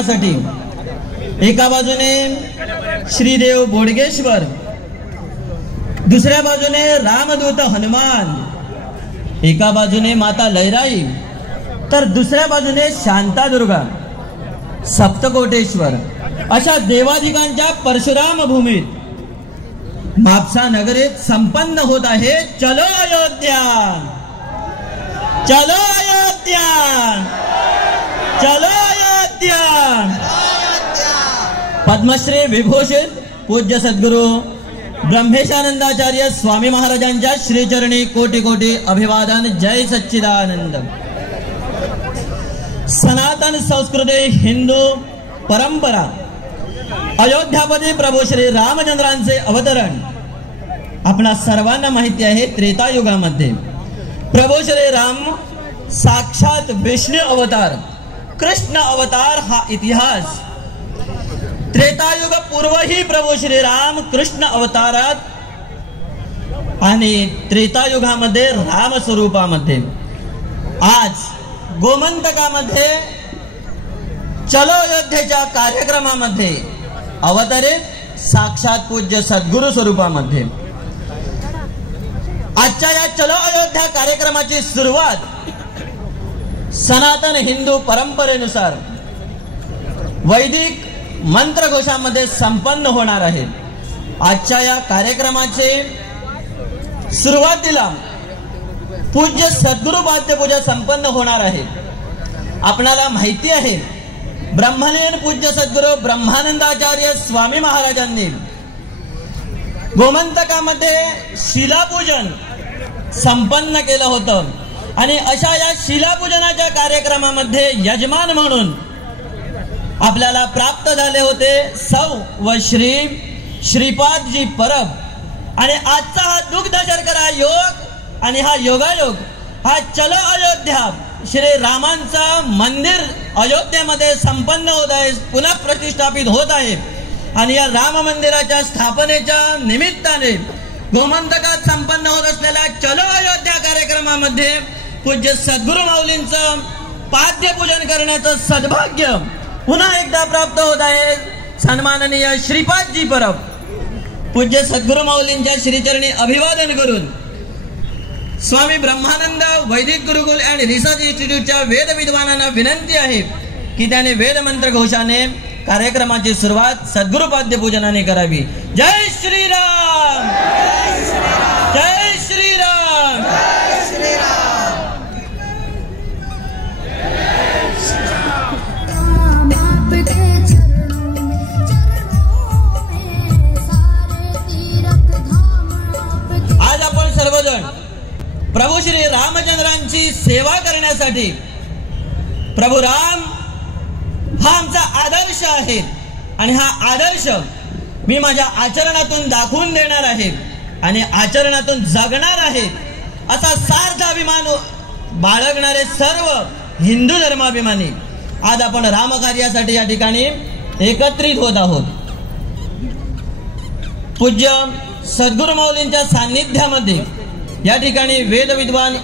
कार्यक्रमासाठी एका बाजूने श्रीदेव बोडगेश्वर, दुसऱ्या बाजूने रामदूत हनुमान, एका बाजूने माता लैराई तर दुसऱ्या बाजूने शांतादुर्गा सप्तकोटेश्वर अशा देवाधिकांच्या परशुराम भूमीत म्हापसा नगरीत संपन्न होत आहे चलो अयोध्या, चलो अयोध्या, चलो अयोध्या। पद्मश्री विभूषित पूज्य सद्गुरु ब्रह्मेशानंदाचार्य स्वामी महाराजांच्या श्रीचरणी कोटी कोटी अभिवादन। जय सच्चिदानंद। सनातन संस्कृती हिंदू परंपरा अयोध्यापती प्रभू श्री रामचंद्रांचे अवतरण आपणा सर्वांना माहिती आहे। त्रेतायुगामध्ये प्रभू श्री राम साक्षात विष्णू अवतार, कृष्ण अवतार हा इतिहास। त्रेतायुग पूर्व ही प्रभू श्री राम कृष्ण अवतारात आणि त्रेतायुगामध्ये राम स्वरूपामध्ये आज गोमंतकामध्ये चलो अयोध्येच्या कार्यक्रमामध्ये अवतरित साक्षात पूज्य सद्गुरु स्वरूपामध्ये आजच्या या चलो अयोध्या कार्यक्रमाची सुरुवात सनातन हिंदू परंपरेनुसार वैदिक मंत्रघोषामध्ये संपन्न होणार आहे। आजच्या या कार्यक्रमाचे सुरुवातीला पूज्य सद्गुरु पाद्यपूजा संपन्न होणार आहे। आपणाला माहिती आहे ब्रह्मलीन पूज्य सद्गुरु ब्रह्मानंदाचार्य स्वामी महाराजांनी गोमंतकामध्ये शिलापूजन संपन्न केलं होतं आणि अशा या शिलापूजनाच्या कार्यक्रमामध्ये यजमान म्हणून आपल्याला प्राप्त झाले होते सौ व श्री श्रीपादजी परब। आणि आजचा हा दुग्ध शर्करा योग आणि हा योगायोग हा चलो अयोध्या श्री रामांचा मंदिर अयोध्येमध्ये संपन्न होत आहे, पुन्हा प्रतिष्ठापित होत आहे। आणि या राम मंदिराच्या स्थापनेच्या निमित्ताने गोमंतकात संपन्न होत असलेल्या चलो अयोध्या कार्यक्रमामध्ये पूज्य सद्गुरु माऊलींचं पाद्यपूजन करण्याचं सद्भाग्य पुन्हा एकदा प्राप्त होत आहे। सन्माननीय श्रीपादजी परब पूज्य सद्गुरु माऊलींच्या श्रीचरणी अभिवादन करून स्वामी ब्रह्मानंद वैदिक गुरुकुल अँड रिसर्च इन्स्टिट्यूटच्या वेद विद्वानांना विनंती आहे की त्याने वेद मंत्र घोषाने कार्यक्रमाची सुरुवात सद्गुरु पाद्यपूजनाने करावी। जय श्रीराम, जय श्रीराम, जय श्रीराम। आज आपण सर्वजण प्रभू श्री रामचंद्रांची सेवा करण्यासाठी प्रभू राम हा आमचा आदर्श आहे आणि हा आदर्श मी माझ्या आचरणातून दाखवून देणार आहे आणि आचरणातून जगणार आहे असा सार्थ अभिमान बाळगणारे सर्व हिंदू धर्माभिमानी आज आपण रामकार्यासाठी या ठिकाणी एकत्रित होत आहोत। पूज्य सद्गुरु माऊलींच्या सान्निध्यामध्ये या ठिकाणी वेद विद्वान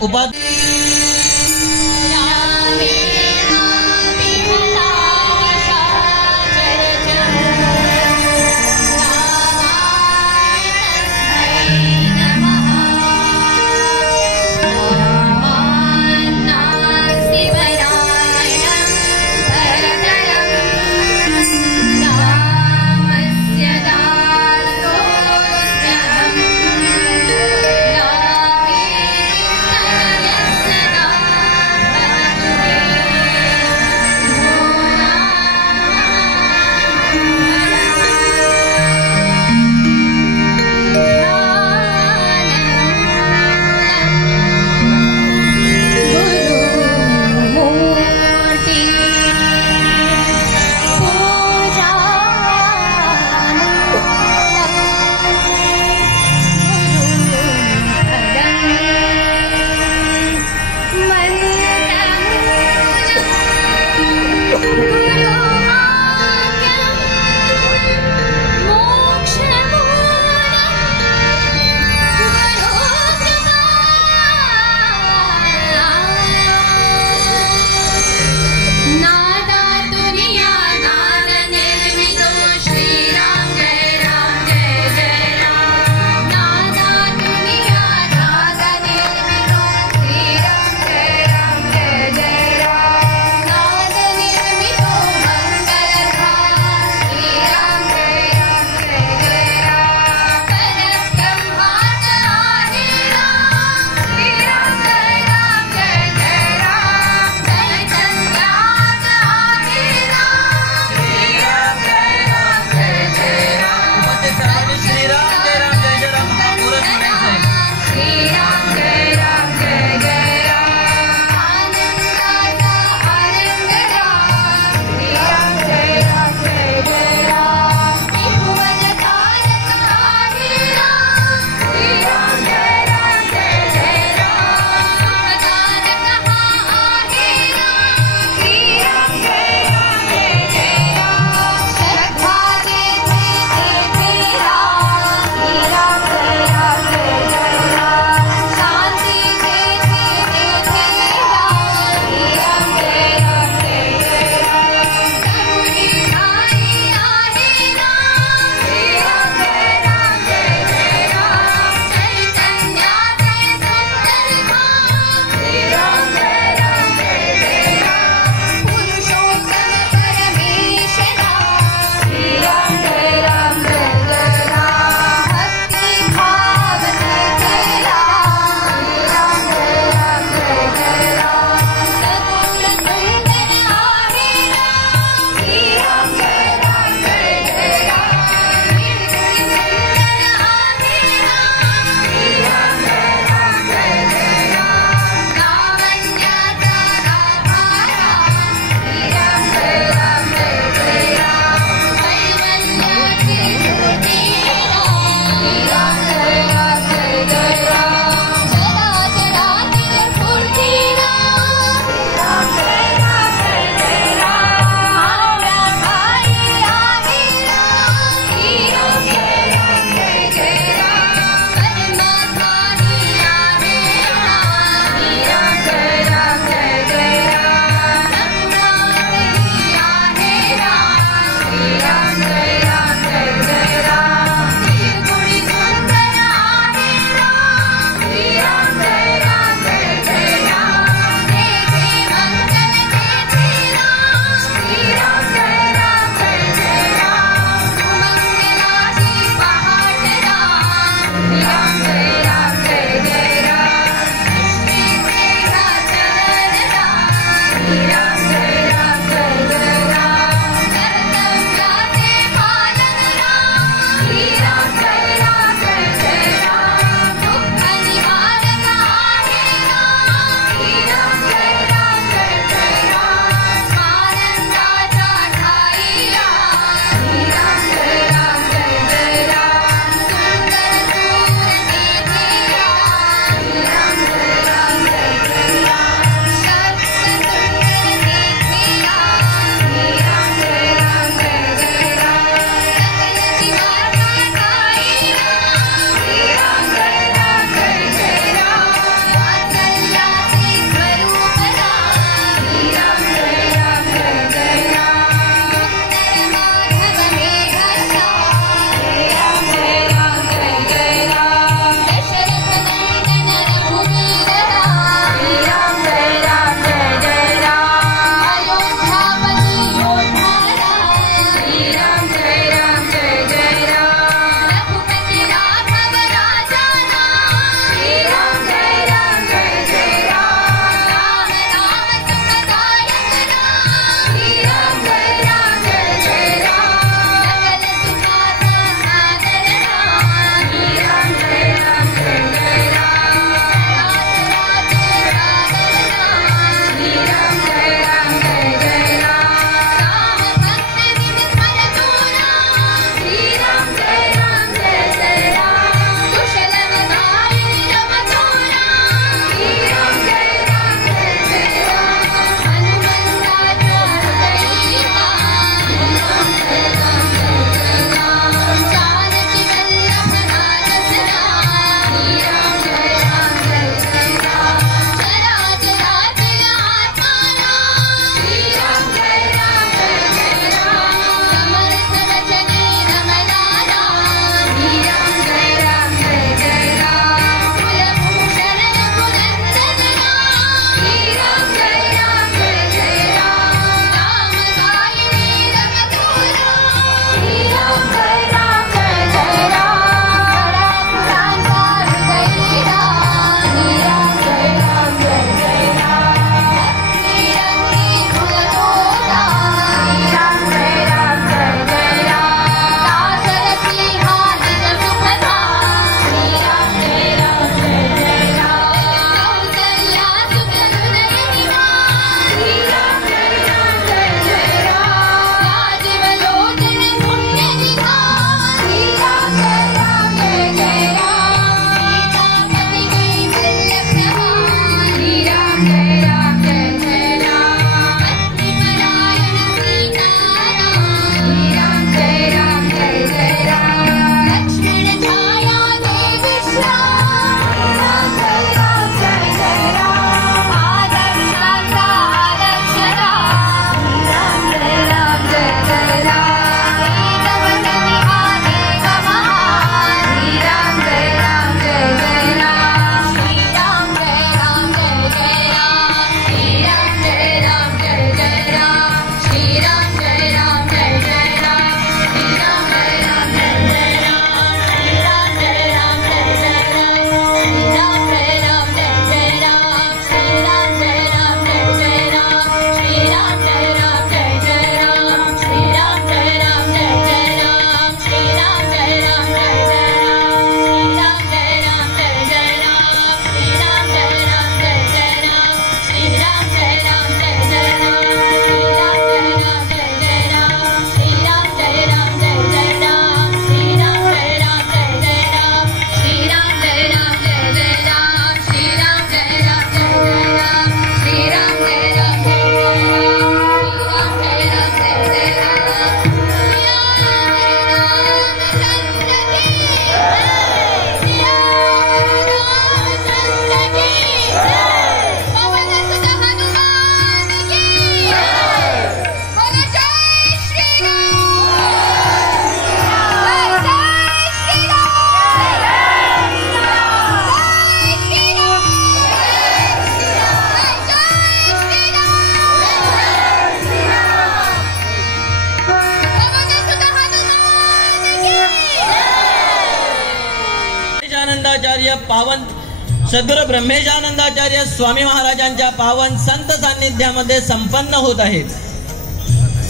सद्गुरू ब्रह्मेशानंदाचार्य स्वामी महाराजांच्या पावन संत सान्निध्यामध्ये संपन्न होत आहेत।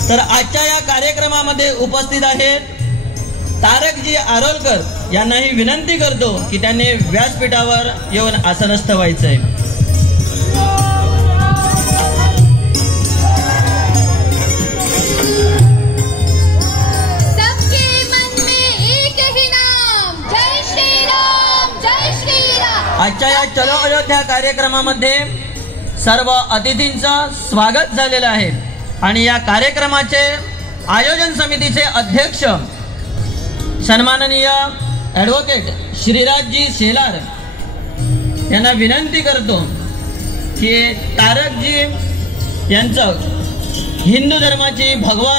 तर आजच्या या कार्यक्रमामध्ये उपस्थित आहेत तारकजी आरोलकर यांनाही विनंती करतो की त्यांनी व्यासपीठावर येऊन आसनस्थ व्हायचंय। आजच्या या चलो अयोध्या कार्यक्रमामध्ये सर्व अतिथींचं स्वागत झालेलं आहे आणि या कार्यक्रमाचे आयोजन समितीचे अध्यक्ष सन्माननीय ॲडव्होकेट श्रीराजजी शेलार यांना विनंती करतो की तारकजी यांचं हिंदू धर्माची भगवा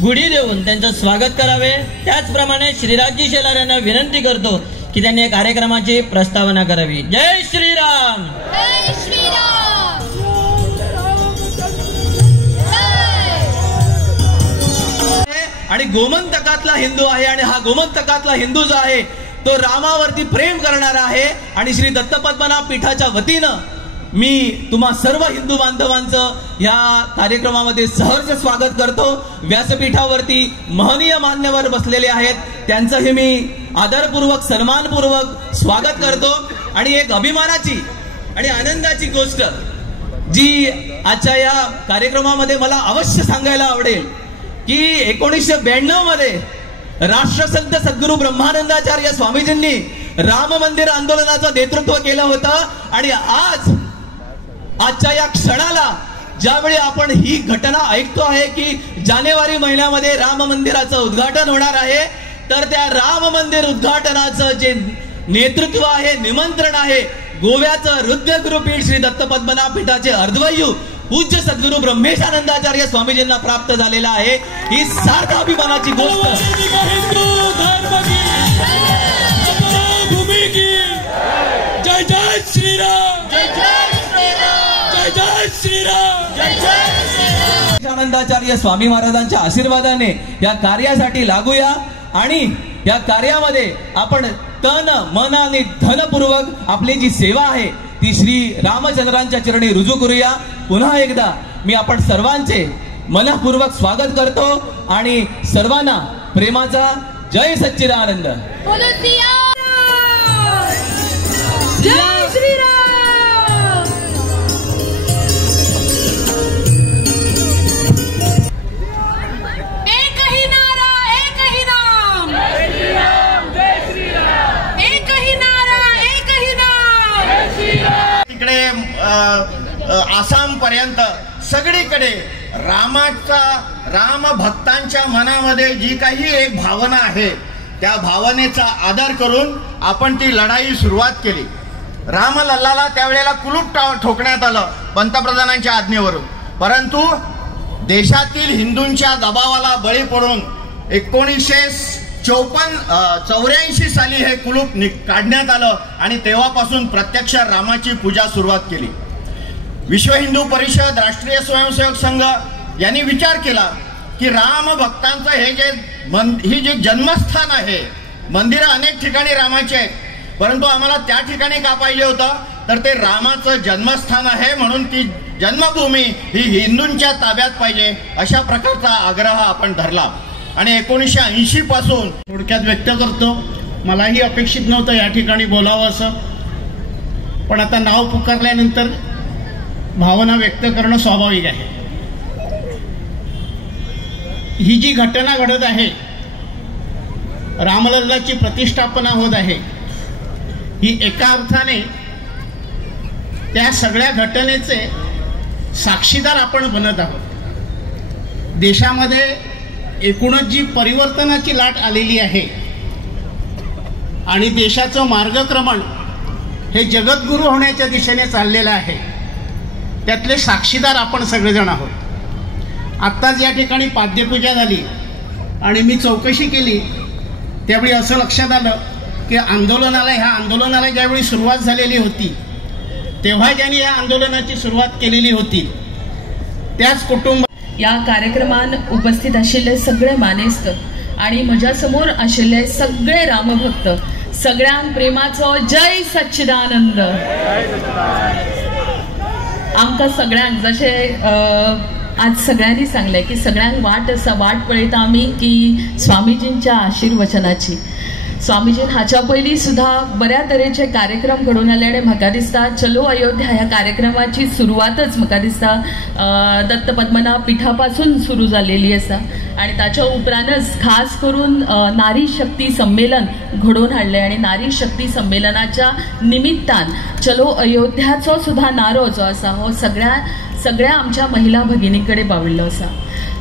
गुढी देऊन त्यांचं स्वागत करावे। त्याचप्रमाणे श्रीराजजी शेलार यांना विनंती करतो की त्यांनी या कार्यक्रमाची प्रस्तावना करावी। जय श्रीराम, जय श्रीराम। आणि गोमंतकातला हिंदू आहे आणि हा गोमंतकातला हिंदू जो आहे तो रामावरती प्रेम करणारा आहे। आणि श्री दत्तपद्मनाभ पीठाच्या वतीनं मी तुम्हा सर्व हिंदू बांधवांचं या कार्यक्रमामध्ये सहर्ष स्वागत करतो। व्यासपीठावरती महनीय मान्यवर बसलेले आहेत, त्यांचंही मी आदरपूर्वक सन्मानपूर्वक स्वागत करतो। आणि एक अभिमानाची आणि आनंदाची गोष्ट जी आजच्या या कार्यक्रमामध्ये मला अवश्य सांगायला आवडेल की 1992 मध्ये राष्ट्रसंत सद्गुरू ब्रह्मानंदाचार्य स्वामीजींनी राम मंदिर आंदोलनाचं नेतृत्व केलं होतं। आणि आजच्या या क्षणाला ज्यावेळी आपण ही घटना ऐकतो आहे की जानेवारी महिन्यामध्ये राम मंदिराचं उद्घाटन होणार आहे, तर त्या राम मंदिर उद्घाटनाचं जे नेतृत्व आहे, निमंत्रण आहे, गोव्याचं हृदयगुरुपीठ श्री दत्तपद्मनाभ पीठाचे अर्धवयू पूज्य सद्गुरू ब्रह्मेशानंदाचार्य स्वामीजींना प्राप्त झालेला आहे। ही सार्थ अभिमानाची गोष्ट। जय जय श्रीराम, जय जय श्रीराम, जय जय श्रीराम, जय जय श्रीराम। आनंदाचार्य स्वामी महाराजांच्या आशीर्वादाने या कार्यासाठी लागूया आणि या कार्यामध्ये आपण तन मन आणि धनपूर्वक आपली जी सेवा आहे ती श्री रामचंद्रांच्या चरणी रुजू करूया। पुन्हा एकदा मी आपण सर्वांचे मनपूर्वक स्वागत करतो आणि सर्वांना प्रेमाचा जय सच्चिदानंद। जय श्रीराम। एक ही नारा, एक ही नाम। जय श्रीराम, जय श्रीराम। एक ही नारा, एक ही नाम। जय श्रीराम। तिकडे आसाम पर्यंत सगळीकडे राम भक्तांच्या मनामध्ये जी काही एक भावना आहे त्या भावनेचा आदर करून आपण ती लढाई सुरुवात केली। रामलल्लाला त्यावेळेला कुलूप ठोकण्यात आलं पंतप्रधानांच्या आज्ञेवरून, परंतु देशातील हिंदूंच्या दबावाला बळी पडून 1984 साली हे कुलूप काढण्यात आलं आणि तेव्हापासून प्रत्यक्ष रामाची पूजा सुरुवात केली। विश्व हिंदू परिषद, राष्ट्रीय स्वयंसेवक संघ यांनी विचार केला की राम भक्तांचं ही जे जन्मस्थान आहे, मंदिरं अनेक ठिकाणी रामाचे आहेत, परंतु आम्हाला त्या ठिकाणी का पाहिजे होतं, तर ते रामाचं जन्मस्थान आहे म्हणून ती जन्मभूमी ही हिंदूंच्या ताब्यात पाहिजे, अशा प्रकारचा आग्रह आपण धरला। आणि 1980 पासून थोडक्यात व्यक्त करतो। मलाही अपेक्षित नव्हतं या ठिकाणी बोलावं असं, पण आता नाव पुकारल्यानंतर भावना व्यक्त करणं स्वाभाविक आहे। ही जी घटना घडत आहे, रामलल्लाची प्रतिष्ठापना होत आहे, ही एका अर्थाने त्या सगळ्या घटनेचे साक्षीदार आपण बनत आहोत। देशामध्ये एकूणच जी परिवर्तनाची लाट आलेली आहे आणि देशाचं मार्गक्रमण हे जगद्गुरू होण्याच्या दिशेने चाललेलं आहे, त्यातले साक्षीदार आपण सगळेजण आहोत। आत्ताच या ठिकाणी पाद्यपूजा झाली आणि मी चौकशी केली, त्यावेळी असं लक्षात आलं की ह्या आंदोलनाला ज्यावेळी सुरुवात झालेली होती तेव्हा ज्यांनी या आंदोलनाची सुरुवात केलेली होती त्याच कुटुंब या कार्यक्रमात उपस्थित असलेले सगळे मानेस्त आणि माझ्यासमोर असलेले सगळे रामभक्त सगळ्यांक प्रेमाचो जय सच्चिदानंद. आमकां सगळ्यांक जशें आज सगळ्यांनी सांगले की सगळ्यांक वाट पळयता आमी की स्वामीजींच्या आशीर्वचनाची. स्वामीजीन हाच्या पयलीं सुद्धा बऱ्या तरेचे कार्यक्रम घडोवन हाडले आनी म्हाका दिसता चलो अयोध्या ह्या कार्यक्रमाची सुरवातच म्हाका दिसता दत्त पद्मनाभ पिठा पासून सुरू जाल्लेली आसा आणि ताच्या उपरांतच खास करून नारी शक्ती संमेलन घडोवन हाडले आणि नारी शक्ती संमेलनाच्या निमित्तान चलो अयोध्याचो सुद्धा नारो जो आसा हो सगळ्या आमच्या महिला भगिनी कडेन पाविल्लो आसा.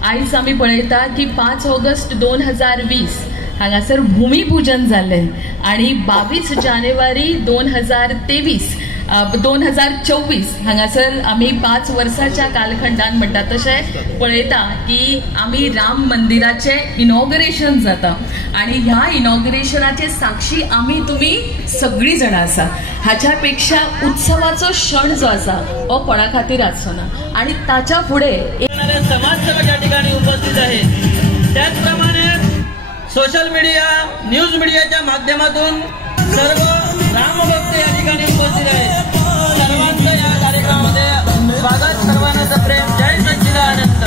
आयज आमी पळयता की 5 ऑगस्ट 2020 हांगासर भूमिपूजन जाल्लें आणि 22 जानेवारी 2024 हांगासर आमी 5 वर्साच्या कालखंडान म्हणटा तशें पळयता की आमी राम मंदिराचें इनॉग्रेशन जाता आणि ह्या इनॉग्रेशनाचे साक्षी आमी तुमी सगळीं जाणां आसा. हाच्या पेक्षा उत्सवाचो क्षण जो आसा हो कोणा खातीर आसचो ना आणि ताच्या फुडें समाजसेवक या ठिकाणी उपस्थित आहेत. त्याचप्रमाणे सोशल मीडिया न्यूज मीडियाच्या माध्यमातून सर्व रामभक्त या ठिकाणी उपस्थित आहेत. सर्वांचं या कार्यक्रमामध्ये स्वागत. सर्वांचं प्रेम. जय सच्चिदानंद.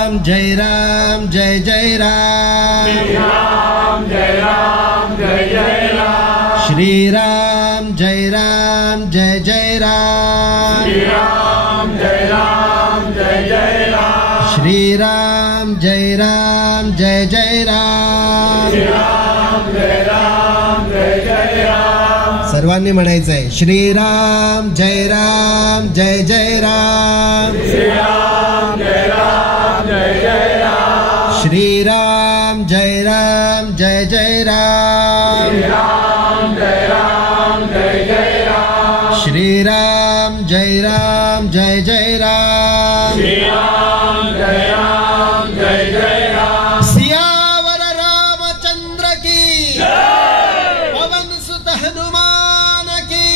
राम जय राम जय जय राम, श्री राम जय राम जय जय राम, श्री राम जय राम जय जय राम, सर्वांनी म्हणायचं आहे श्रीराम जय राम जय जय राम, श्रीराम जय राम जय जय राम, श्रीराम जय राम जय जय राम, श्रीराम जय राम जय जय राम, सियावर रामचंद्र की पवन सुत हनुमान की,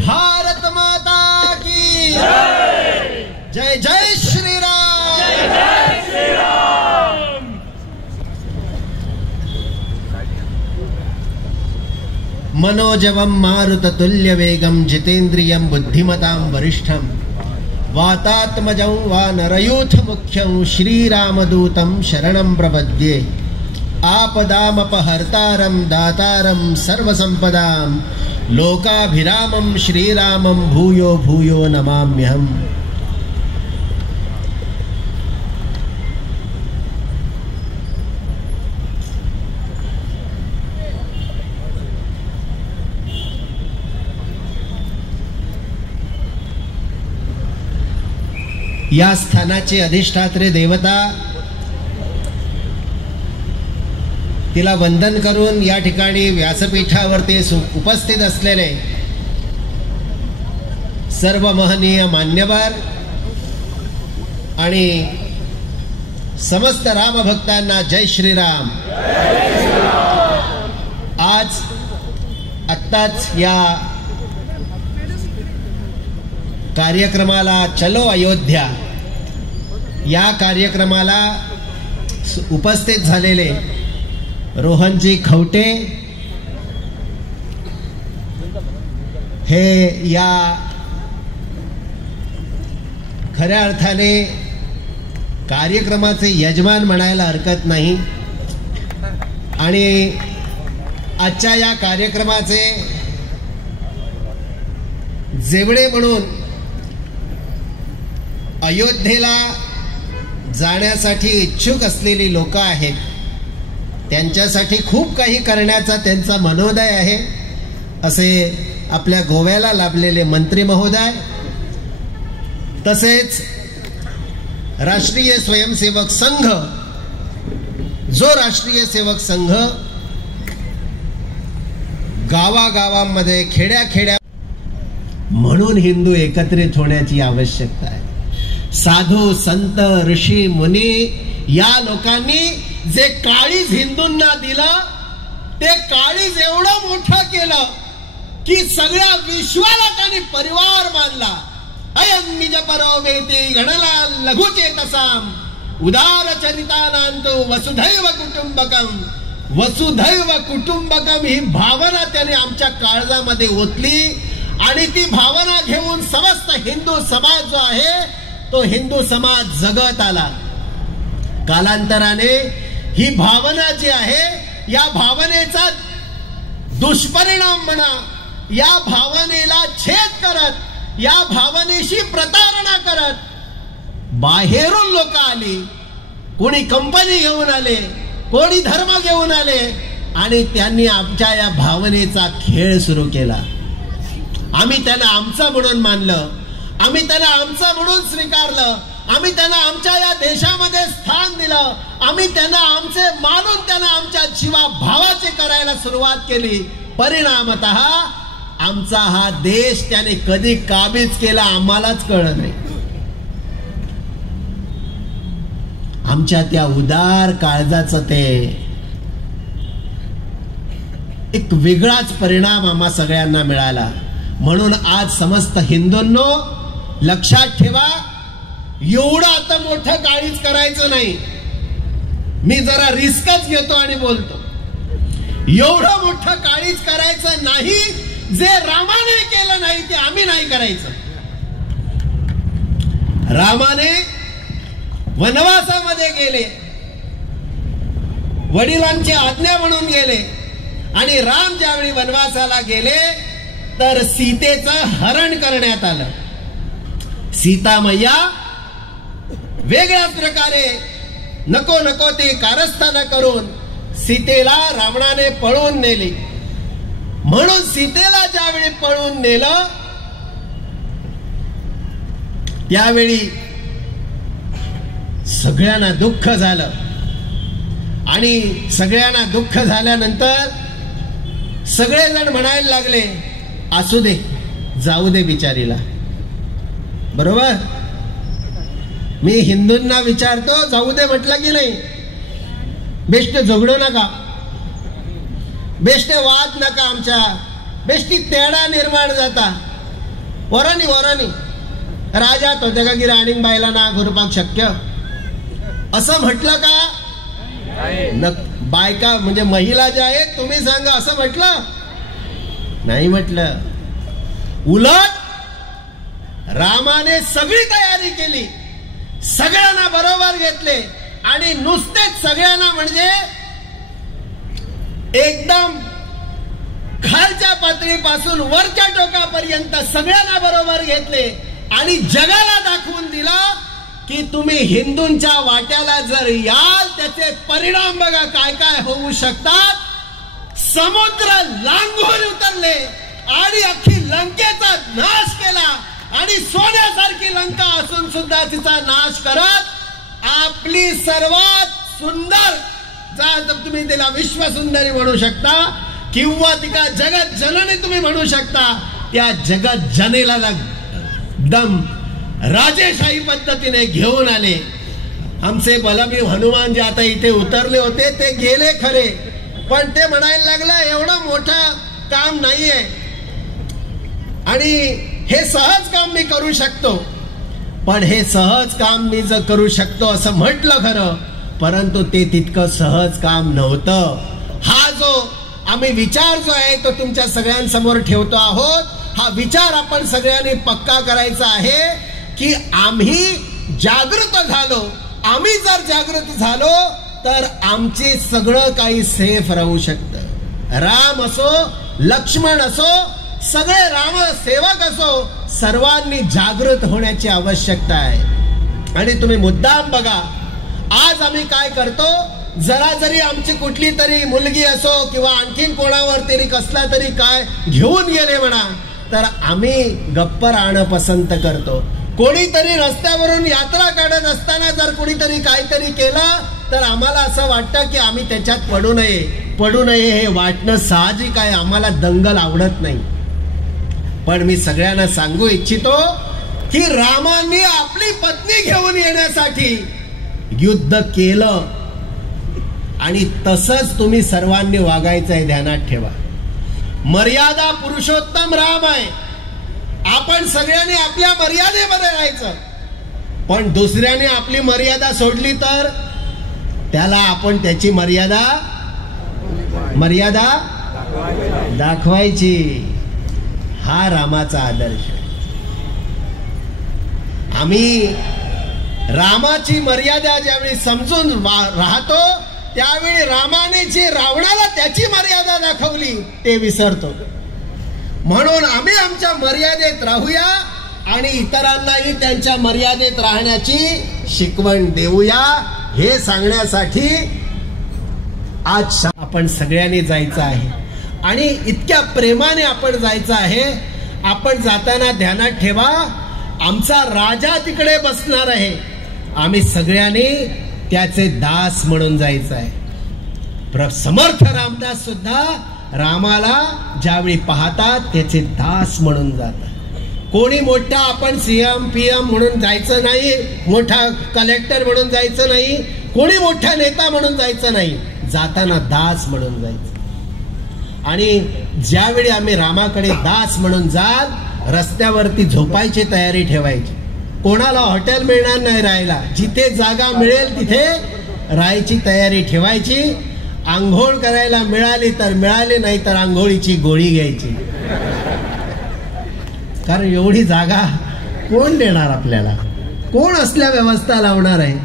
भारत माता की जय जय श्री राम, जय श्री राम। मनोजवं मारुततुल्य वेगं जितेन्द्रियं बुद्धिमतां वरिष्ठं वातात्मजं वानरयूथ मुख्यं श्रीरामदूतं शरणं प्रपद्ये, आपदामपहर्तारं दातारं सर्वसंपदां लोकाभिरामं श्रीरामं भूयो भूयो नमाम्यहम्। या स्थानाचे अधिष्ठात्री देवता, तिला वंदन करून या ठिकाणी व्यासपीठावरती उपस्थित असलेले सर्व महनीय मान्यवर आणि समस्त रामभक्तांना जय श्रीराम। आज आत्ताच या कार्यक्रमाला चलो अयोध्या या कार्यक्रमाला उपस्थित झालेले रोहनजी खवटे हे या खऱ्या अर्थाने कार्यक्रमाचे यजमान म्हणायला हरकत नाही आणि आजच्या या कार्यक्रमाचे जेवढे म्हणून अयोध्येला जाण्यासाठी इच्छुक असलेली लोक आहेत त्यांच्यासाठी खूप काही करण्याचा त्यांचा मनोदय आहे असे आपल्या गोव्याला लाभलेले मंत्री महोदय, तसेच राष्ट्रीय स्वयंसेवक संघ, जो राष्ट्रीय सेवक संघ गावागावांमध्ये खेड्याखेड्या म्हणून हिंदू एकत्रित होण्याची आवश्यकता आहे। साधू संत ऋषी मुनी या लोकांनी जे काळीज हिंदूंना दिलं ते काळीज एवढं मोठं केलं की सगळ्या विश्वाला त्यांनी परिवार मानला। अयं निज परोवेते गणला लघुचेतसाम उदार चरितानांतो वसुधैव कुटुंबकम, वसुधैव कुटुंबकम ही भावना त्याने आमच्या काळजामध्ये ओतली आणि ती भावना घेऊन समस्त हिंदू समाज जो आहे तो हिंदू समाज जगत आला। कालांतराने ही भावना जी आहे या भावनेचा दुष्परिणाम म्हणा, या भावनेला छेद करत, या भावनेशी प्रतारणा करत बाहेरून लोक आली, कोणी कंपनी घेऊन आले, कोणी धर्म घेऊन आले आणि त्यांनी आमच्या या भावनेचा खेळ सुरू केला। आम्ही त्यांना आमचा म्हणून मानलं, आम्ही त्यांना आमचा म्हणून स्वीकारलं, आम्ही त्यांना आमच्या या देशामध्ये स्थान दिलं, आम्ही त्यांना आमचे मानून त्यांना आमच्या जीवा भावाचे करायला सुरुवात केली। परिणामतः आमचा हा देश त्याने कधी काबीज केला आम्हालाच कळलं नाही। आमच्या त्या उदार काळजाचं ते एक वेगळाच परिणाम आम्हा सगळ्यांना मिळाला। म्हणून आज समस्त हिंदूंनो लक्षात ठेवा, एवढं आता मोठं काळीज करायचं नाही। मी जरा रिस्कच घेतो आणि बोलतो, एवढं मोठं काळीज करायचं नाही। जे रामाने केलं नाही ते आम्ही नाही करायचं। रामाने वनवासामध्ये गेले, वडिलांची आज्ञा म्हणून गेले. आणि राम ज्यावेळी वनवासाला गेले तर सीतेचं हरण करण्यात आलं. सीता मैया वेगळ्याच प्रकारे नको नको ते कारस्थान करून सीतेला रावणाने पळवून नेली. म्हणून सीतेला ज्यावेळी पळवून नेलं त्यावेळी सगळ्यांना दुःख झालं. आणि सगळ्यांना दुःख झाल्यानंतर सगळेजण म्हणायला लागले, असू दे, जाऊ दे बिचारीला. बरोबर, मी हिंदूंना विचारतो, जाऊ दे म्हटलं की नाही? बेस्ट झगडू नका, बेस्ट वाद नका, आमच्या बेस्टी तेढा निर्माण जाता. वरानी वरानी राजा तो जगा की राणी बायला ना घुरपाक शक्य असं म्हटलं का? बायका म्हणजे महिला ज्या आहेत, तुम्ही सांगा, असं म्हटलं नाही म्हटलं. उलट रामाने सगळी तयारी केली, सगळ्यांना बरोबर घेतले आणि नुसतेच सगळ्यांना म्हणजे एकदम खालच्या पातळीपासून वरच्या टोकापर्यंत सगळ्यांना बरोबर घेतले आणि जगाला दाखवून दिला की तुम्ही हिंदूंच्या वाट्याला जर याल त्याचे परिणाम बघा काय काय होऊ शकतात. समुद्र लांघून उतरले आणि अख्खी लंकेचा नाश केला आणि सोन्यासारखी लंका असून सुद्धा तिचा नाश करत आपली सर्वात सुंदर, तुम्ही तिला विश्वसुंदरी म्हणू शकता किंवा तिका जगत जननी तुम्ही म्हणू शकता, त्या जगत जनेला एकदम राजेशाही पद्धतीने घेऊन आले. आमचे बलबीर हनुमान जे आता इथे उतरले होते ते गेले खरे, पण ते म्हणायला लागलं एवढं मोठं काम नाहीये आणि हे सहज काम मी करू शकतो. पण हे सहज काम मी जर करू शकतो असं म्हटलं खरं, परंतु ते तितकं सहज काम नव्हतं. हा जो आम्ही विचार जो आहे तो तुमच्या सगळ्यांसमोर ठेवतो आहोत. हा विचार आपण सगळ्यांनी पक्का करायचा आहे की आम्ही जागृत झालो, आम्ही जर जागृत झालो तर आमचे सगळं काही सेफ राहू शकतं. राम असो, लक्ष्मण असो, सगळे राम सेवक असो, सर्वांनी जागृत होण्याची आवश्यकता आहे. आणि तुम्ही मुद्दाम बघा, आज आम्ही काय करतो, जरा जरी आमची कुठली तरी मुलगी असो किंवा आणखीन कोणावर तरी कसला तरी काय घेऊन गेले म्हणा, तर आम्ही गप्प राहणं पसंत करतो. कोणीतरी रस्त्यावरून यात्रा काढत असताना जर कोणीतरी काहीतरी केलं तर आम्हाला असं वाटतं की आम्ही त्याच्यात पडू नये हे वाटणं साहजिक आहे. आम्हाला दंगल आवडत नाही. पण मी सगळ्यांना सांगू इच्छितो की रामांनी आपली पत्नी घेऊन येण्यासाठी युद्ध केलं आणि तसंच तुम्ही सर्वांनी वागायचं आहे, ध्यानात ठेवा. मर्यादा पुरुषोत्तम राम आहे. आपण सगळ्यांनी आपल्या मर्यादेमध्ये राहायचं, पण दुसऱ्याने आपली मर्यादा सोडली तर त्याला आपण त्याची मर्यादा दाखवायची. हा रामाचा आदर्श. आम्ही रामाची मर्यादा ज्यावेळी समजून राहतो त्यावेळी रामाने जे रावणाला त्याची मर्यादा दाखवली ते विसरतो. म्हणून आम्ही आमच्या मर्यादेत राहूया आणि इतरांनाही त्यांच्या मर्यादेत राहण्याची शिकवण देऊया, हे सांगण्यासाठी आज आपण सगळ्यांनी जायचं आहे. आणि इतक्या प्रेमाने आपण जायचं आहे. आपण जाताना ध्यानात ठेवा, आमचा राजा तिकडे बसणार आहे, आम्ही सगळ्यांनी त्याचे दास म्हणून जायचं आहे. समर्थ रामदास सुद्धा रामाला ज्यावेळी पाहतात त्याचे दास म्हणून जातात. कोणी मोठा आपण सीएम पीएम म्हणून जायचं नाही, मोठा कलेक्टर म्हणून जायचं नाही, कोणी मोठा नेता म्हणून जायचं नाही, जाताना दास म्हणून जायचं. आणि ज्यावेळी आम्ही रामाकडे दास म्हणून जाल, रस्त्यावरती झोपायची तयारी ठेवायची. कोणाला हॉटेल मिळणार नाही राहायला, जिथे जागा मिळेल तिथे राहायची तयारी ठेवायची. आंघोळ करायला मिळाली तर मिळाली, नाही तर आंघोळीची गोळी घ्यायची. कारण एवढी जागा कोण देणार आपल्याला, कोण असल्या व्यवस्था लावणार आहे.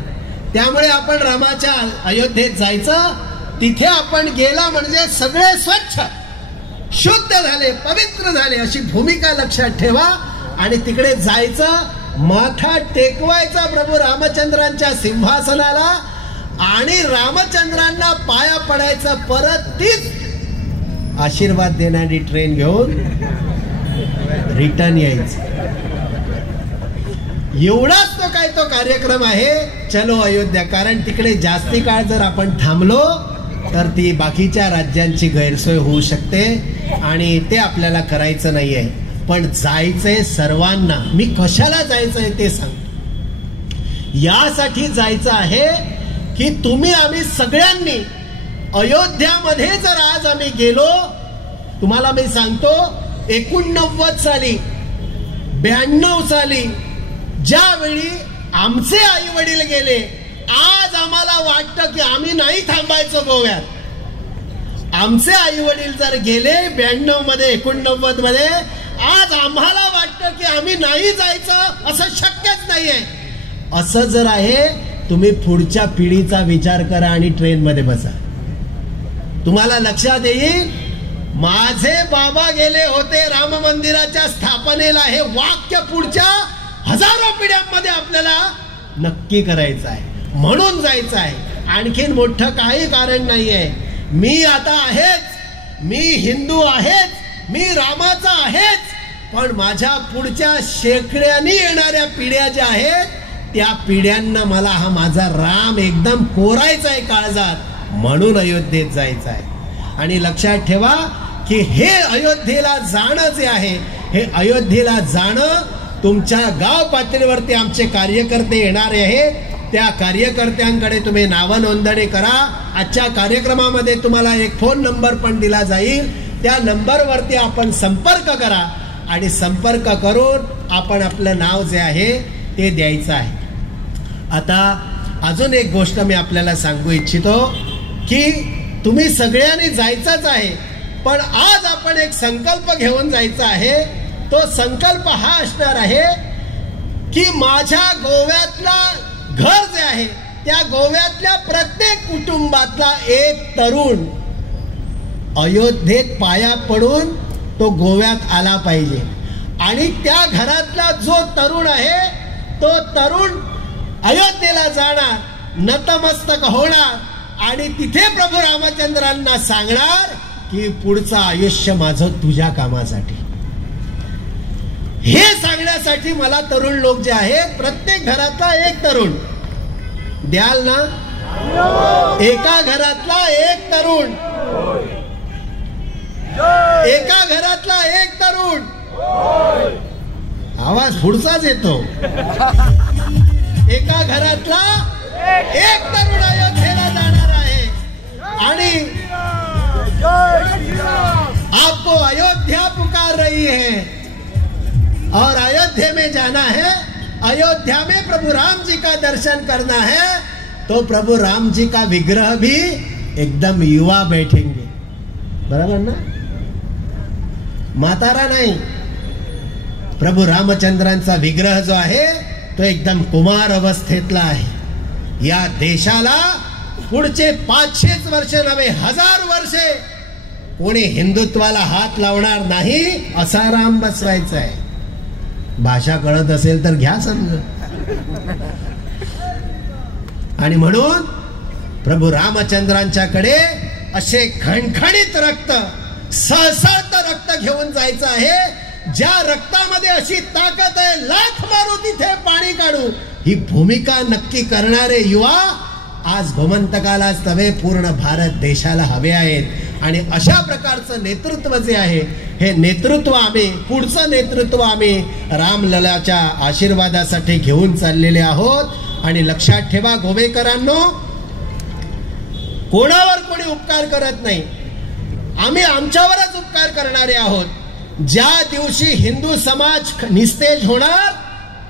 त्यामुळे आपण रामाच्या अयोध्येत जायचं. तिथे आपण गेला म्हणजे सगळे स्वच्छ शुद्ध झाले, पवित्र झाले अशी भूमिका लक्षात ठेवा. आणि तिकडे जायचं, माथा टेकवायचा प्रभू रामचंद्रांच्या सिंहासनाला आणि रामचंद्रांना पाया पडायचं. परत तीच आशीर्वाद देणारी ट्रेन घेऊन रिटर्न यायचं. एवढाच तो कार्यक्रम आहे चलो अयोध्या. कारण तिकडे जास्ती काळ जर आपण थांबलो तर ती बाकीच्या राज्यांची गैरसोय होऊ शकते आणि ते आपल्याला करायचं नाहीये. पण जायचंय सर्वांना. मी कशाला जायचंय ते सांगतो. यासाठी जायचं आहे की तुम्ही आम्ही सगळ्यांनी अयोध्यामध्ये जर आज आम्ही गेलो, तुम्हाला मी सांगतो 89 साली 92 साली ज्यावेळी आमचे आई वडील गेले, आज आम्हाला वाटतं की आम्ही नाही थांबायचो गोव्यात. आमचे आई वडील जर गेले 92 मध्ये 89 मध्ये, आज आम्हाला वाटतं की आम्ही नाही जायचं, असं शक्यच नाहीये. असं जर आहे, तुम्ही पुढच्या पिढीचा विचार करा आणि ट्रेन मध्ये बसा. तुम्हाला लक्षात येईल माझे बाबा गेले होते राम मंदिराच्या स्थापनेला. हे वाक्य पुढच्या हजारो पिढ्यांमध्ये आपल्याला नक्की करायचं आहे, म्हणून जायचं आहे. आणखीन मोठं काही कारण नाहीये. मी आता आहेच, मी हिंदू आहेच, मी रामाचा आहेच, पण माझ्या पुढच्या शेकड्यांनी येणाऱ्या पिढ्या ज्या आहेत त्या पिढ्यांना मला हा माझा राम एकदम कोरायचा आहे काळजात, म्हणून अयोध्येत जायचं आहे. आणि लक्षात ठेवा की हे अयोध्येला जाणं जे आहे, हे अयोध्येला जाणं तुमच्या गाव पातळीवरती आमचे कार्यकर्ते येणारे आहेत. त्या कार्यकर्त्यांकडे तुम्ही नाव नोंदणी करा. आजच्या कार्यक्रमामध्ये तुम्हाला एक फोन नंबर पण दिला जाईल. त्या नंबरवरती आपण संपर्क करा आणि संपर्क करून आपण आपलं नाव जे आहे ते द्यायचं आहे. आता अजून एक गोष्ट मी आपल्याला सांगू इच्छितो की तुम्ही सगळ्यांनी जायचंच आहे, पण आज आपण एक संकल्प घेऊन जायचा आहे. तो संकल्प हा असणार आहे की माझ्या गोव्यातला घर जे आहे त्या गोव्यातल्या प्रत्येक कुटुंबातला एक तरुण अयोध्येत पाया पडून तो गोव्यात आला पाहिजे. आणि त्या घरातला जो तरुण आहे तो तरुण अयोध्येला जाणार, नतमस्तक होणार आणि तिथे प्रभू रामचंद्रांना सांगणार की पुढचं आयुष्य माझं तुझ्या कामासाठी. हे सांगण्यासाठी मला तरुण लोक जे आहेत, प्रत्येक घरातला एक तरुण द्याल ना? एका घरातला एक तरुण, एका घरातला एक तरुण. आवाज पुढचाच येतो. एका घरातला एक तरुण अयोध्येला जाणार आहे आणि आपको अयोध्या पुकार रही है और अयोध्या में जाना है. अयोध्या में प्रभु राम जी का दर्शन करना है. तो प्रभु राम जी का विग्रह भी एकदम युवा बैठेंगे. बराबर ना? म्हातारा नाही. प्रभु रामचंद्रांचा विग्रह जो आहे तो एकदम कुमार अवस्थेतला आहे. या देशाला पुढचे 500 वर्ष नव्हे 1000 वर्षे कोणी हिंदुत्वाला हात लावणार नाही असा राम बसवायचा आहे. भाषा कळत असेल तर घ्या समज. आणि म्हणून प्रभू रामचंद्रांच्याकडे असे खणखणीत रक्त, सळसळत रक्त घेऊन जायचं आहे. ज्या रक्तामध्ये अशी ताकद आहे, लाथ मारू तिथे पाणी काढू, ही भूमिका नक्की करणारे युवा आज गोमंतकालाच नव्हे पूर्ण भारत देशाला हवे आहेत. आणि अशा प्रकारचं नेतृत्व जे आहे, हे नेतृत्व आम्ही, पुढचं नेतृत्व आम्ही रामललाच्या आशीर्वादासाठी घेऊन चाललेले आहोत. आणि लक्षात ठेवा गोवेकरांनो, कोणावर कोणी उपकार करत नाही, आम्ही आमच्यावरच उपकार करणारे आहोत. ज्या दिवशी हिंदू समाज निस्तेज होणार,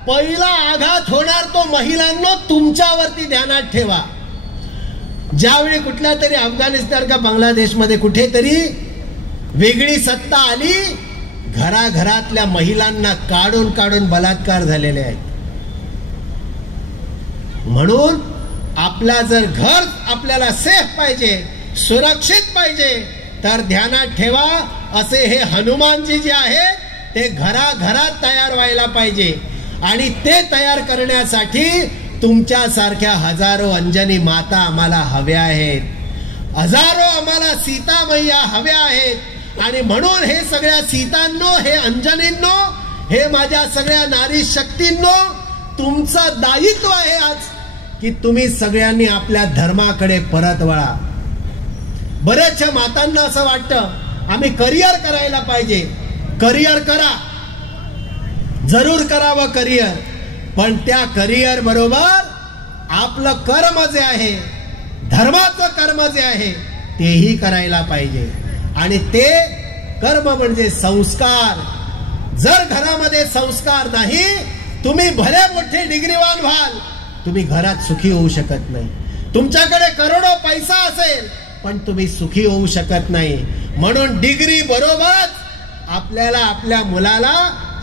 पहिला आघात होणार तो महिलांनो तुमच्यावरती ध्यानात ठेवा. ज्यावेळी कुठल्या तरी अफगाणिस्तान का बांगलादेशमध्ये कुठेतरी वेगळी सत्ता आली, घराघरातल्या महिलांना काढून काढून बलात्कार झालेले आहेत. म्हणून आपला जर घर आपल्याला सेफ पाहिजे, सुरक्षित पाहिजे, तर ध्यानात ठेवा असे हे हनुमानजी जे आहे ते घराघरात तयार व्हायला पाहिजे. आणि ते तयार करण्यासाठी तुमच्यासारख्या हजारो अंजनी माता आम्हाला हव्या आहेत, हजारो आम्हाला सीता मैया हव्या आहेत. आणि म्हणून हे सगळ्या सीतांनो, हे अंजनींनो, हे माझ्या सगळ्या नारी शक्तींनो, तुमचं दायित्व आहे आज की तुम्ही सगळ्यांनी आपल्या धर्माकडे परत वळा. बऱ्याचशा मातांना असं वाटतं आम्ही करिअर करायला पाहिजे. करिअर करा, जरूर करावं करिअर, पण त्या करिअर बरोबर आपलं कर्म जे आहे, धर्माचं कर्म जे आहे तेही करायला पाहिजे. आणि ते कर्म म्हणजे संस्कार. जर घरामध्ये संस्कार नाही, तुम्ही भले मोठे डिग्रीवान व्हाल, तुम्ही घरात सुखी होऊ शकत नाही. तुमच्याकडे करोडो पैसा असेल पण तुम्ही सुखी होऊ शकत नाही. म्हणून डिग्री बरोबरच आपल्याला आपल्या मुलाला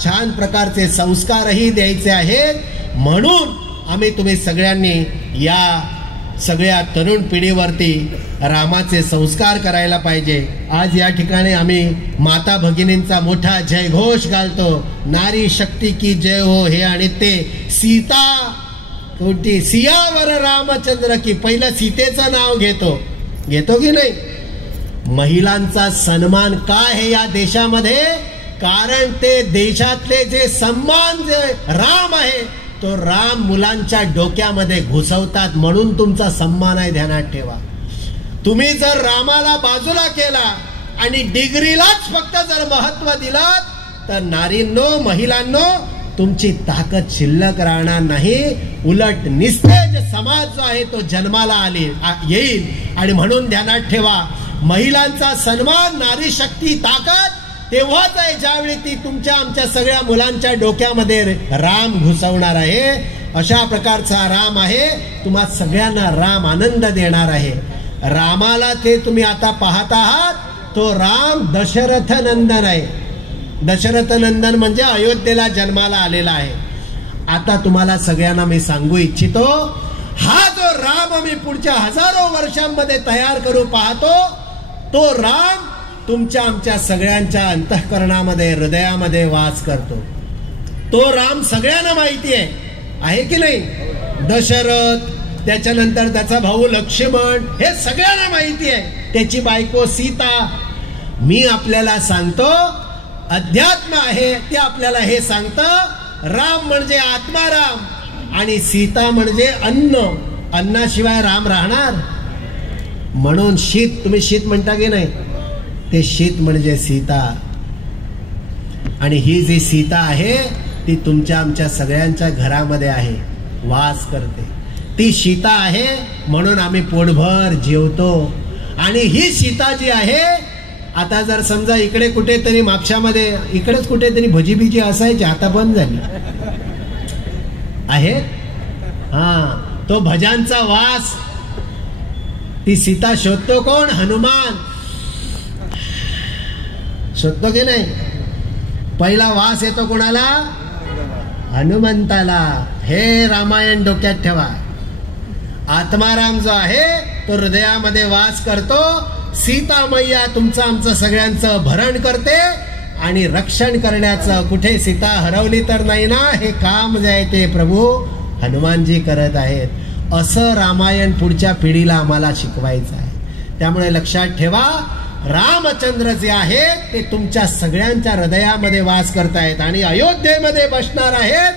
छान प्रकारचे संस्कारही द्यायचे आहेत. म्हणून आम्ही तुम्ही सगळ्यांनी या सगळ्या तरुण पिढीवरती रामाचे संस्कार करायला पाहिजे. आज या ठिकाणी आम्ही माता भगिनींचा मोठा जयघोष घालतो, नारी शक्ती की जय हो हे. आणि ते सीता कोणती, सियावर रामचंद्र की, पहिलं सीतेचं नाव घेतो की नाही. महिलांचा सन्मान काय आहे या देशामध्ये, कारण ते देशातले जे सन्मान जे राम आहे तो राम मुलांच्या डोक्यामध्ये घुसवतात, म्हणून तुमचा सन्मान आहे. ध्यानात ठेवा. तुम्ही जर रामाला बाजूला केला आणि डिग्रीलाच फक्त जर महत्व दिलात तर नारींनो, महिलांनो, तुमची ताकद शिल्लक राहणार नाही. उलट निस्तेज समाज जो आहे तो जन्माला येईल. आणि म्हणून ध्यानात ठेवा, महिलांचा सन्मान, नारी शक्ती, ताकद तेव्हाच आहे ज्यावेळी ती तुमच्या आमच्या सगळ्या मुलांच्या डोक्यामध्ये राम घुसवणार आहे. अशा प्रकारचा राम आहे. तुम्हा सगळ्यांना राम आनंद देणार आहे. रामाला ते तुम्ही आता पाहत आहात, तो राम दशरथ नंदन आहे. दशरथ नंदन म्हणजे अयोध्येला जन्माला आलेला आहे. आता तुम्हाला सगळ्यांना मी सांगू इच्छितो, हा जो राम आम्ही पुढच्या हजारो वर्षांमध्ये तयार करू पाहतो, तो राम तुमच्या आमच्या सगळ्यांच्या अंतःकरणामध्ये, हृदयामध्ये वास करतो. तो राम सगळ्यांना माहिती आहे की नाही. दशरथ, त्याच्यानंतर त्याचा भाऊ लक्ष्मण, हे सगळ्यांना माहिती आहे. त्याची बायको सीता. मी आपल्याला सांगतो, अध्यात्म आहे ते आपल्याला हे सांगतं, राम म्हणजे आत्माराम आणि सीता म्हणजे अन्न. अन्नाशिवाय राम राहणार. म्हणून शीत, तुम्ही शीत म्हणता की नाही, ते शीत म्हणजे सीता. आणि ही जी सीता आहे ती तुमच्या आमच्या सगळ्यांच्या घरामध्ये आहे, वास करते. ती सीता आहे म्हणून आम्ही पोटभर जेवतो. आणि ही सीता जी आहे, आता जर समजा इकडे कुठेतरी मागच्यामध्ये इकडेच कुठेतरी भजी बिजी असायची, आता बंद झाली आहे. हा, तो भजांचा वास ती सीता शोधतो कोण? हनुमान शोधतो की नाही. पहिला वास येतो कोणाला? हनुमंताला. हे रामायण डोक्यात ठेवा. आत्माराम जो आहे तो हृदयामध्ये वास करतो. सीता मैया तुमचं आमचं सगळ्यांचं भरण करते आणि रक्षण करण्याचं, कुठे सीता हरवली तर नाही ना, हे काम जे आहे ते प्रभू हनुमानजी करत आहेत. असं रामायण पुढच्या पिढीला आम्हाला शिकवायचं आहे. त्यामुळे लक्षात ठेवा, रामचंद्र जे आहेत ते तुमच्या सगळ्यांच्या हृदयामध्ये वास करतायत आणि अयोध्येमध्ये बसणार आहेत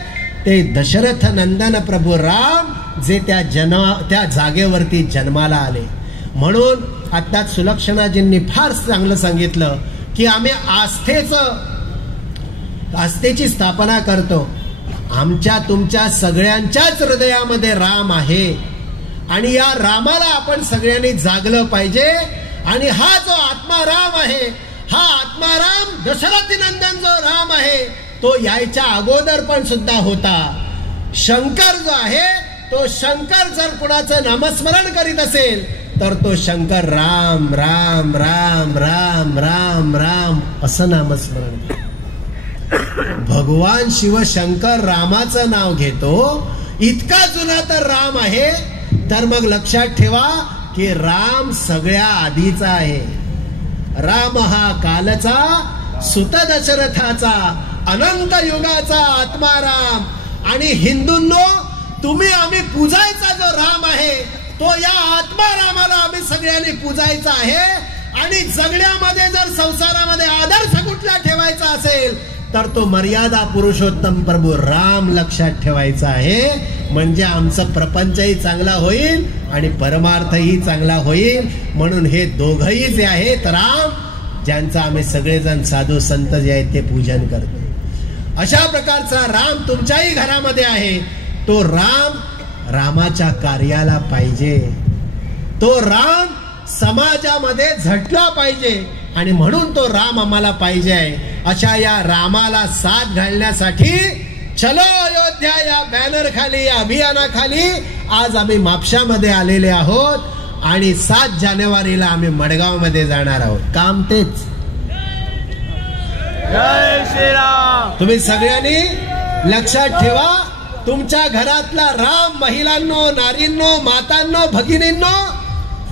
ते दशरथ नंदन प्रभू राम, जे त्या जागेवरती जन्माला आले. म्हणून आता सुलक्षणाजींनी फार चांगलं सांगितलं की आम्ही आस्थेची स्थापना करतो. आमच्या तुमच्या सगळ्यांच्याच हृदयामध्ये राम आहे आणि या रामाला आपण सगळ्यांनी जागलं पाहिजे. आणि हा जो आत्माराम आहे, हा आत्माराम दशरथी नंदन जो राम आहे तो यायच्या अगोदर पण सुद्धा होता. शंकर जो आहे तो शंकर जर कुणाचं नामस्मरण करीत असेल तर तो शंकर राम राम राम राम राम राम असं नामस्मरण. भगवान शिव शंकर रामाचं नाव घेतो. इतका जुना तर राम आहे तर मग लक्षात ठेवा की राम सगळ्या आधीचा आहे. राम हा कालचा सुत दशरथाचा अनंत युगाचा आत्माराम. आणि हिंदूंनो, तुम्ही आम्ही पूजायचा जो राम आहे तो या आत्मारामाला आम्ही सगळ्यांनी पूजायचा आहे. आणि जगण्यामध्ये जर संसारामध्ये आदर्श कुठला ठेवायचा असेल तर तो मर्यादा पुरुषोत्तम प्रभू राम लक्षात ठेवायचा आहे. म्हणजे आमचं प्रपंचही चांगला होईल आणि परमार्थही चांगला होईल. म्हणून हे दोघंही जे आहेत राम, ज्यांचं आम्ही सगळेजण साधू संत जे आहेत ते पूजन करतो, अशा प्रकारचा राम तुमच्याही घरामध्ये आहे. तो राम रामाच्या कार्याला पाहिजे, तो राम समाजामध्ये झटला पाहिजे. आणि म्हणून तो राम आम्हाला पाहिजे आहे. अशा या रामाला साथ घालण्यासाठी चलो अयोध्या या बॅनर खाली, या अभियानाखाली आज आम्ही म्हापशामध्ये आलेले आहोत. आणि 7 जानेवारीला आम्ही मडगाव मध्ये जाणार आहोत. काम तेच. जय श्रीराम. तुम्ही सगळ्यांनी लक्षात ठेवा, तुमच्या घरातला राम महिलांनो, नारींनो, मातांनो, भगिनींनो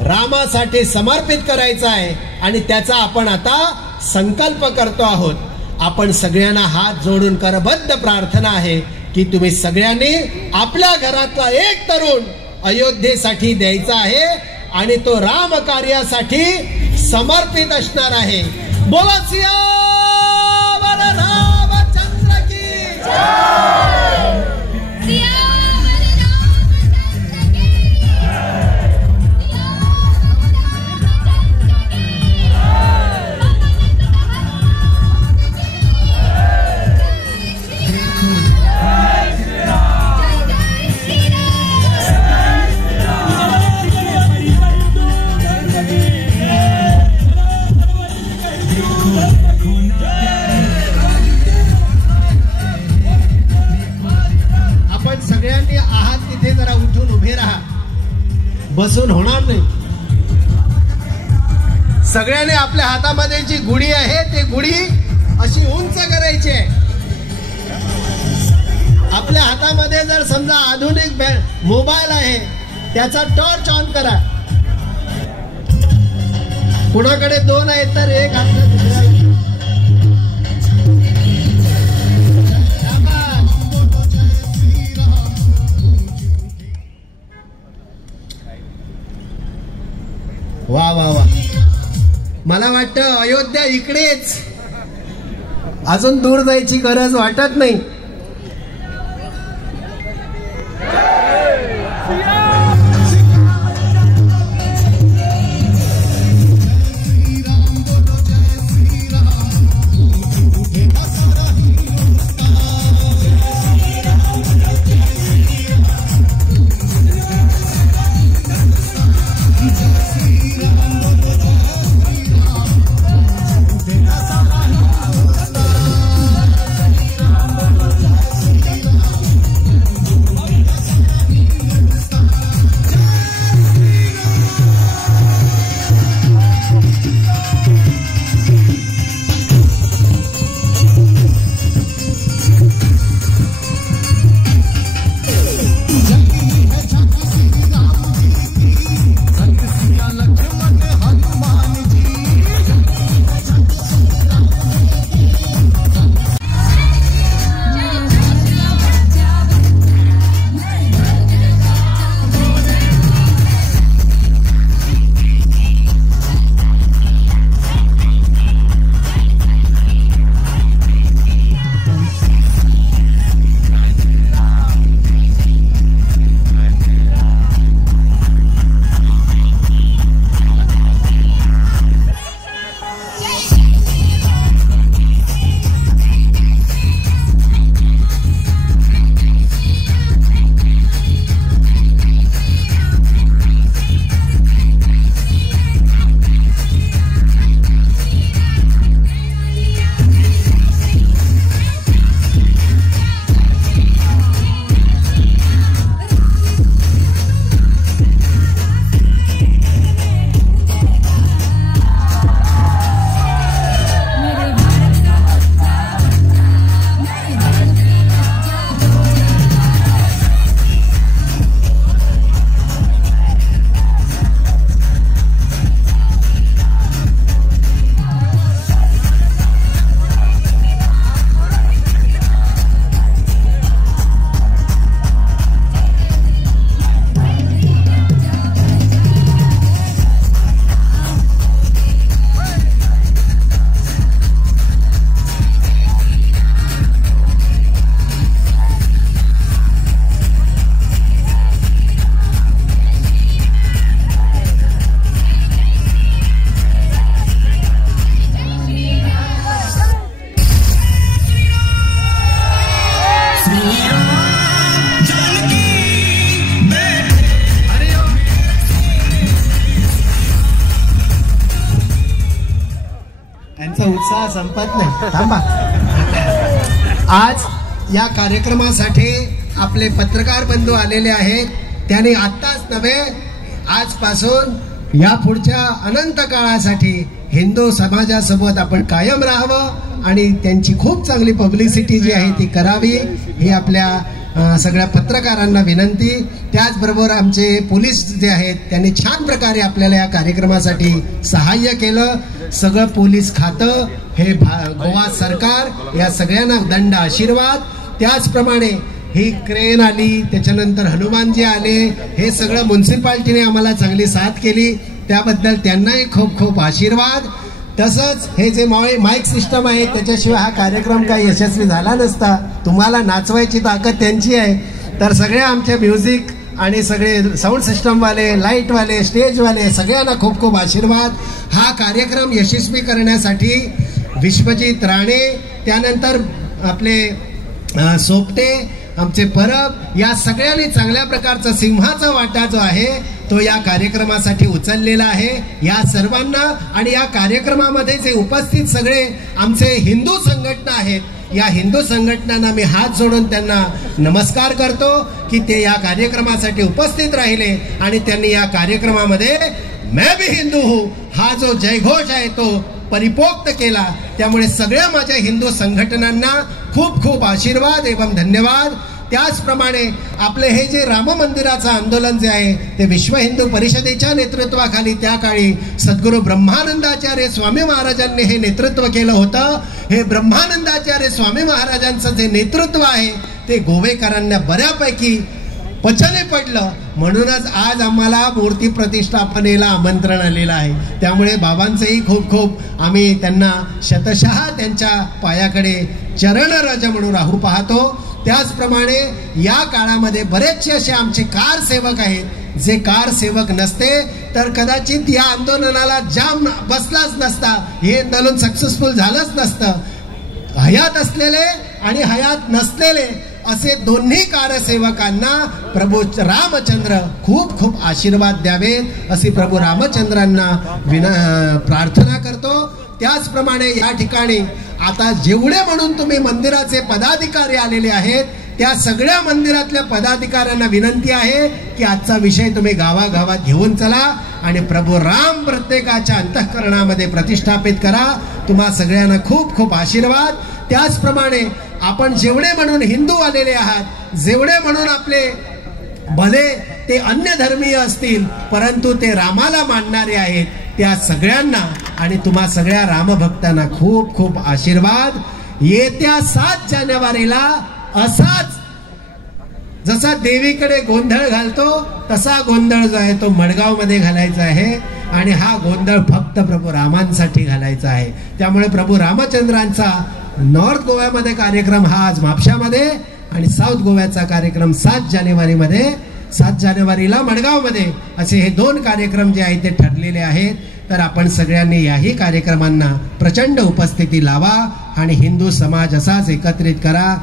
रामासाठी समर्पित करायचा आहे. आणि त्याचा आपण आता संकल्प करतो आहोत. आपण सगळ्यांना हात जोडून करबद्ध प्रार्थना आहे की तुम्ही सगळ्यांनी आपल्या घरातला एक तरुण अयोध्येसाठी द्यायचा आहे आणि तो राम कार्यासाठी समर्पित असणार आहे. बोला सियावर रामचंद्र की जय. सगळ्यांनी आहात तिथे जरा उठून उभे राहा, बसून होणार नाही. सगळ्यांनी आपल्या हातामध्ये जी गुढी आहे ती गुढी अशी उंच करायची आहे. आपल्या हातामध्ये जर समजा आधुनिक मोबाईल आहे त्याचा टॉर्च ऑन करा. कुणाकडे 2 आहेत तर एक हात. वा वा वा. मला वाटतं अयोध्या इकडेच, अजून दूर जायची गरज वाटत नाही. उत्साह संपत नाही. थांबा. आज या कार्यक्रमासाठी आपले पत्रकार बंधू आलेले आहेत. त्यांनी आत्ताच नव्हे, आजपासून या पुढच्या अनंत काळासाठी हिंदू समाजासोबत आपण कायम राहावं आणि त्यांची खूप चांगली पब्लिसिटी जी आहे ती करावी, ही आपल्या सगळ्या पत्रकारांना विनंती. त्याचबरोबर आमचे पोलीस जे आहेत त्यांनी छान प्रकारे आपल्याला या कार्यक्रमासाठी सहाय्य केलं. सगळं पोलीस खातं, हे गोवा सरकार, या सगळ्यांना दंड आशीर्वाद. त्याचप्रमाणे ही क्रेन आली, त्याच्यानंतर हनुमानजी आले, हे सगळं म्युन्सिपाल्टीने आम्हाला चांगली साथ केली, त्याबद्दल त्यांनाही खूप खूप आशीर्वाद. तसंच हे जे माईक सिस्टम आहे त्याच्याशिवाय हा कार्यक्रम काही यशस्वी झाला नसता. तुम्हाला नाचवायची ताकद त्यांची आहे. तर सगळे आमचे म्युझिक आणि सगळे साऊंड सिस्टमवाले, लाईटवाले, स्टेजवाले, सगळ्यांना खूप खूप आशीर्वाद. हा कार्यक्रम यशस्वी करण्यासाठी विश्वजित राणे, त्यानंतर आपले सोपटे, आमचे परब, या सगळ्यांनी चांगल्या प्रकारचा सिंहाचा वाटा जो आहे तो या कार्यक्रमासाठी उचललेला आहे. या सर्वांना आणि या कार्यक्रमामध्ये जे उपस्थित सगळे आमचे हिंदू संघटना आहेत, या हिंदू संघटनांना मी हात जोडून त्यांना नमस्कार करतो की ते या कार्यक्रमासाठी उपस्थित राहिले आणि त्यांनी या कार्यक्रमामध्ये मैं भी हिंदू हूँ हा जो जयघोष आहे तो परिपोक्त केला. त्यामुळे सगळ्या माझ्या हिंदू संघटनांना खूप खूप आशीर्वाद एवं धन्यवाद. त्याचप्रमाणे आपले हे जे राम मंदिराचं आंदोलन जे आहे ते विश्व हिंदू परिषदेच्या नेतृत्वाखाली त्या काळी सद्गुरू ब्रह्मानंदाचार्य स्वामी महाराजांनी हे नेतृत्व केलं होतं. हे ब्रह्मानंदाचार्य स्वामी महाराजांचं जे नेतृत्व आहे ते गोवेकरांना बऱ्यापैकी पचने पडलं. म्हणूनच आज आम्हाला मूर्ती प्रतिष्ठापनेला आमंत्रण आलेलं आहे. त्यामुळे बाबांचंही खूप खूप आम्ही त्यांना शतशः त्यांच्या पायाकडे चरणरज म्हणून राहू पाहतो. त्याचप्रमाणे या काळामध्ये बरेचसे असे आमचे कार सेवक आहेत, जे कार सेवक नसते तर कदाचित या आंदोलनाला जाम बसलाच नसता, हे आंदोलन सक्सेसफुल झालंच नसतं. हयात असलेले आणि हयात नसलेले असे दोन्ही कारसेवकांना प्रभू रामचंद्र खूप खूप आशीर्वाद द्यावेत अशी प्रभू रामचंद्रांना प्रार्थना करतो. त्याचप्रमाणे या ठिकाणी आता जेवढे म्हणून तुम्ही मंदिराचे पदाधिकारी आलेले आहेत त्या सगळ्या मंदिरातल्या पदाधिकाऱ्यांना विनंती आहे की आजचा विषय तुम्ही गावागावात घेऊन चला आणि प्रभू राम प्रत्येकाच्या अंतःकरणामध्ये प्रतिष्ठापित करा. तुम्हा सगळ्यांना खूप खूप आशीर्वाद. त्याचप्रमाणे आपण जेवढे म्हणून हिंदू आलेले आहात, जेवढे म्हणून आपले भले ते अन्य धर्मीय असतील परंतु ते रामाला मानणारे आहेत, त्या सगळ्यांना आणि तुम्हा सगळ्या रामभक्तांना खूप खूप आशीर्वाद. येत्या 7 जानेवारीला असाच जसा देवीकडे गोंधळ घालतो तसा गोंधळ जो आहे तो मडगाव मध्ये घालायचा आहे आणि हा गोंधळ फक्त प्रभू रामांसाठी घालायचा आहे. त्यामुळे प्रभू रामचंद्रांचा नॉर्थ गोव्यामध्ये कार्यक्रम हा आज म्हापशामध्ये आणि साऊथ गोव्याचा कार्यक्रम 7 जानेवारीमध्ये, 7 जानेवारीला मडगावमध्ये, असे हे 2 कार्यक्रम जे आहेत ते ठरलेले आहेत. तर आपण सगळ्यांनी याही कार्यक्रमांना प्रचंड उपस्थिती लावा आणि हिंदू समाज असाच एकत्रित करा.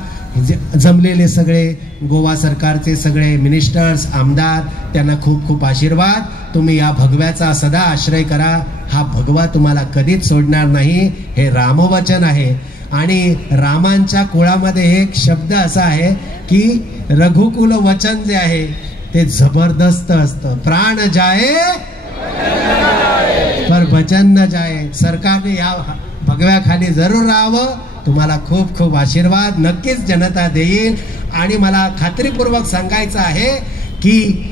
जमलेले सगळे गोवा सरकारचे सगळे मिनिस्टर्स, आमदार, त्यांना खूप खूप आशीर्वाद. तुम्ही या भगव्याचा सदा आश्रय करा. हा भगवा तुम्हाला कधीच सोडणार नाही. हे रामवचन आहे आणि रामांच्या कुळामध्ये एक शब्द असा आहे की रघुकुल वचन जे आहे ते जबरदस्त असतं. प्राण जाए पर वचन न जाए. सरकारने या भगव्याखाली जरूर राहावं. तुम्हाला खूप खूप आशीर्वाद नक्कीच जनता देईल. आणि मला खात्रीपूर्वक सांगायचं आहे की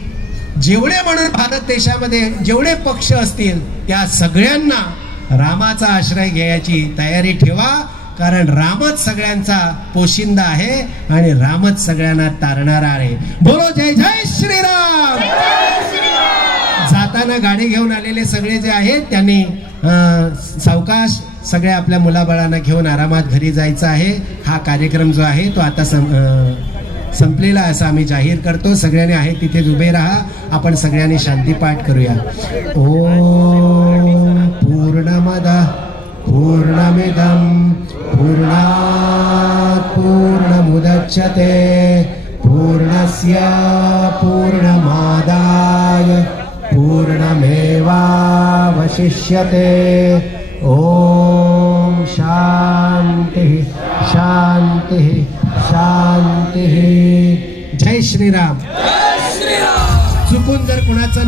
जेवढे म्हणून भारत देशामध्ये जेवढे पक्ष असतील त्या सगळ्यांना रामाचा आश्रय घ्यायची तयारी ठेवा. कारण रामच सगळ्यांचा पोशिंदा आहे आणि रामच सगळ्यांना तारणारा आहे. बोलो जय जय श्रीराम. जाताना गाडी घेऊन आलेले सगळे जे आहेत त्यांनी सावकाश सगळे आपल्या मुलाबाळांना घेऊन आरामात घरी जायचं आहे. हा कार्यक्रम जो आहे तो आता संपलेला असं आम्ही जाहीर करतो. सगळ्यांनी आहे तिथेच उभे राहा. आपण सगळ्यांनी शांतीपाठ करूया. ओम पूर्णमदः पूर्णमिदं पूर्णात् पूर्णमुदच्यते पूर्णस्य पूर्णमादाय पूर्णमेवावशिष्यते. ओम शांती शांती शांती. जय श्रीराम. चुकून जर कुणाचं